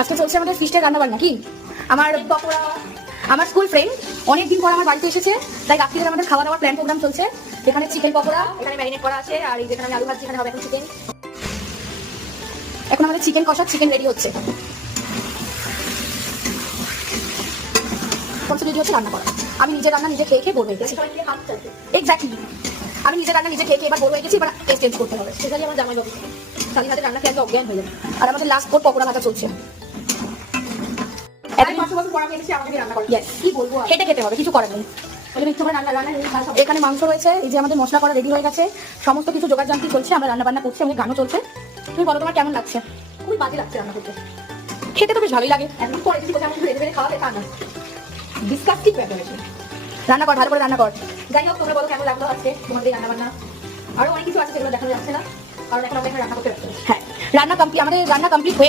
আজকে চলছে আমাদের ফিস্টের রান্না বান্না কি আমার পকোড়া আমার স্কুল ফ্রেন্ড অনেকদিন পর আমার বাড়িতে এসেছে। তাই রাত্রিরে আমাদের খাওয়া দাওয়ার প্ল্যান প্রোগ্রাম চলছে। এখানে চিকেন পকোড়া, এখানে ম্যারিনেট করা আছে, আর যেখানে আমি আলু ভাজি, এখানে হবে এখন চিকেন এখন আমাদের চিকেন কষা চিকেন রেডি হচ্ছে। হচ্ছে রান্না করা। আমি নিজে রান্না নিজে খেয়ে খেয়ে বলব এক্স্যাক্টলি আমি নিজে রান্না নিজে খেয়ে খেয়ে এবার বলব গেছি, এবার চেঞ্জ করতে হবে। আমার জামাই বাবু। খালি হাতে রান্না খেয়ে অজ্ঞান হয়ে যাবে। আর আমাদের লাস্ট কোট পকোড়া ভাজা চলছে। খেটে খেতে হবে কিছু করার নেই। এখানে মাংস রয়েছে এই যে আমাদের মশলা করা রেডি হয়ে গেছে সমস্ত কিছু জানতি চলছে আমরা রান্না বান্না করছি আমাদের গানও চলছে। তুমি বলো তোমার কেমন লাগছে? খুবই বাজে লাগছে রান্না করতে। খেতে তো বেশ ভালোই লাগে। একদম পরে খাওয়াবে তা না। ডিসকাস্টিং ব্যাপার এটা। রান্না কর ভালো করে রান্না কর। যাই হোক তোমরা বলো কেমন লাগল আজকে তোমাদের রান্না বান্না আরও অনেক কিছু আছে যেগুলো দেখানো যাচ্ছে না কারণ এখন আমরা এখানে রান্না করতে হ্যাঁ রান্না কমপ্লিট আমাদের রান্না কমপ্লিট হয়ে গেলে